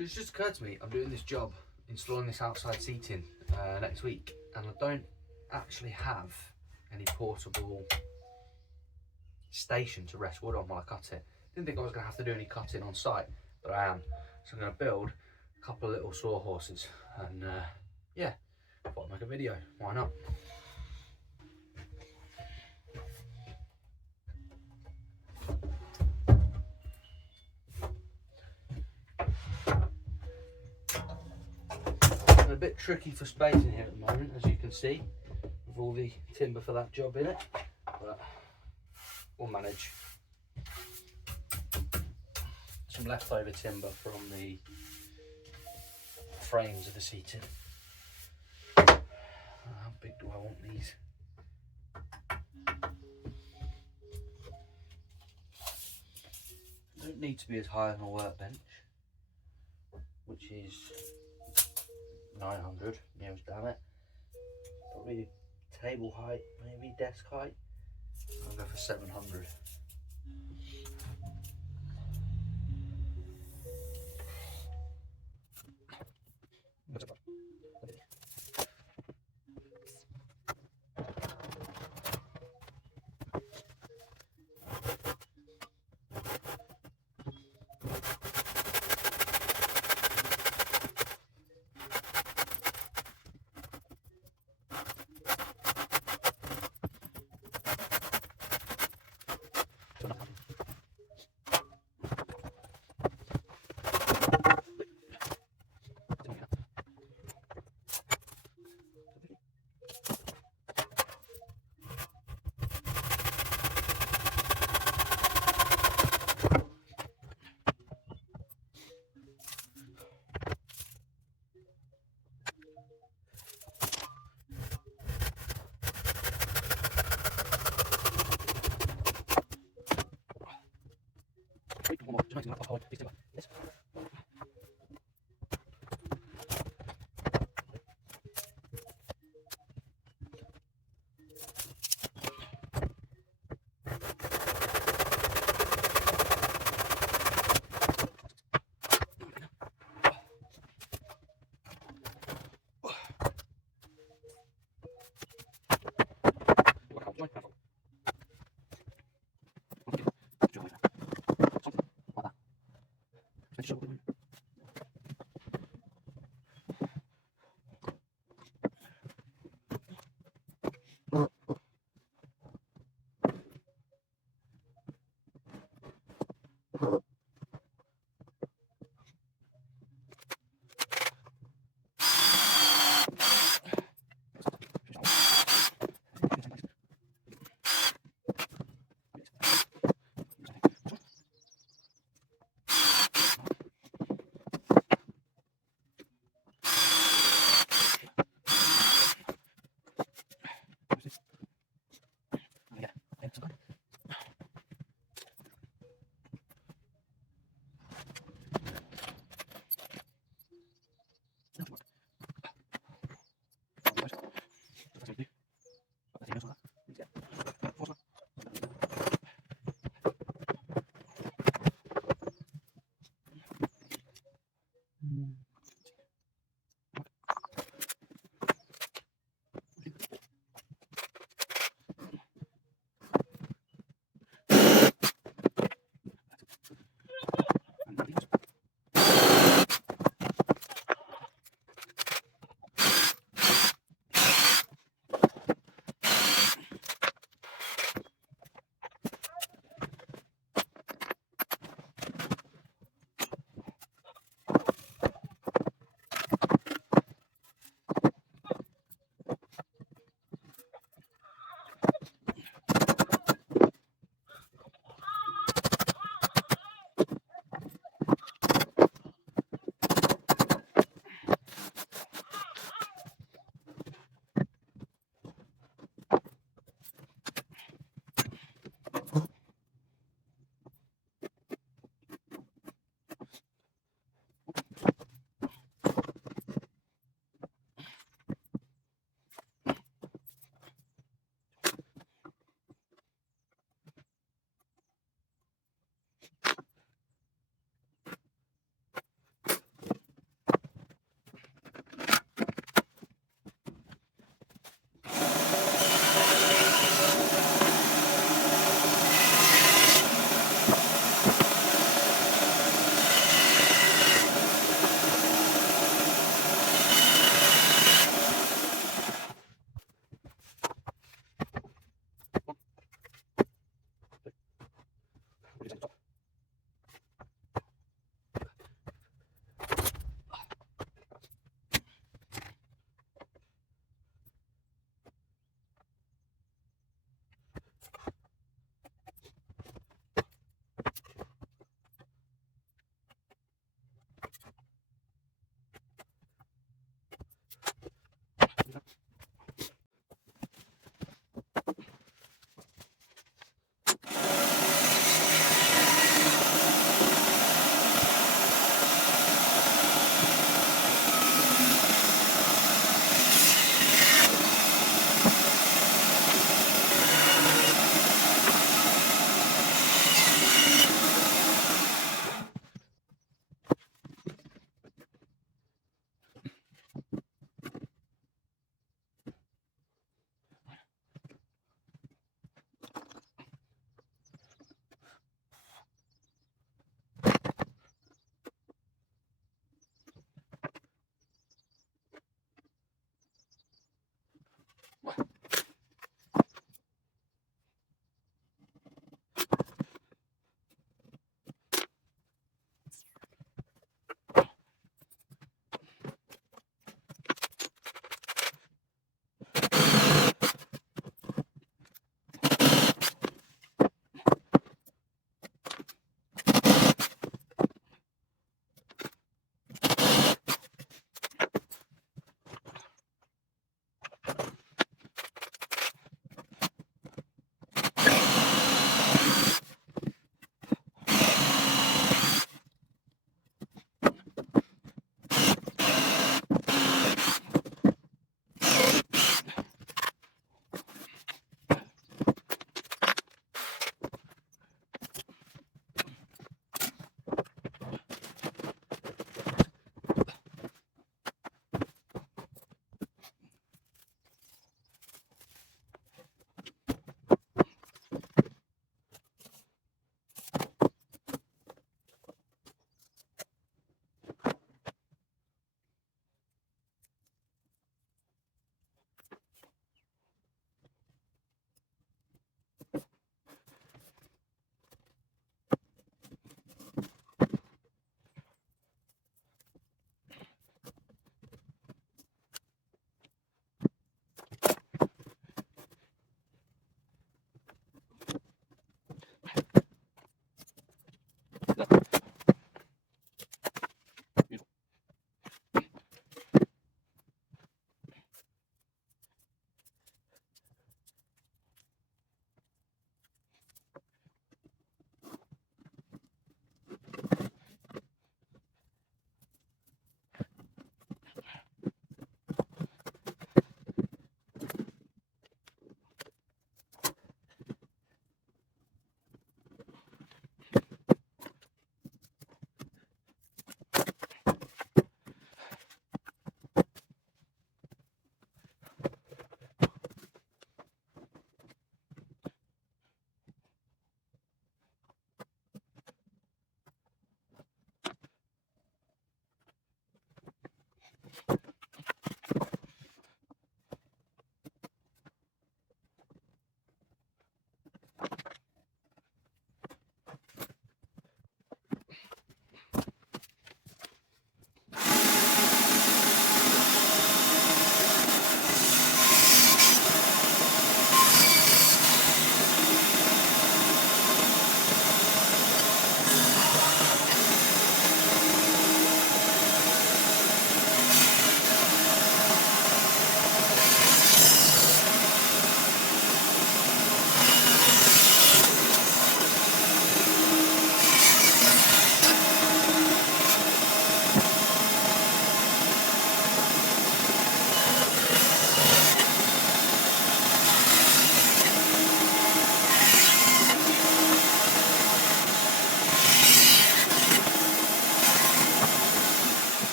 So it's just occurred to me, I'm doing this job, installing this outside seating next week, and I don't actually have any portable station to rest wood on while I cut it. Didn't think I was going to have to do any cutting on site, but I am. So I'm going to build a couple of little sawhorses, and yeah, I thought I'd make a video, why not? A bit tricky for spacing here at the moment, as you can see, with all the timber for that job in it, but we'll manage. Some leftover timber from the frames of the seating. How big do I want these? Don't need to be as high as my workbench, which is 900, nearest damn it. Probably table height, maybe desk height. I'll go for 700.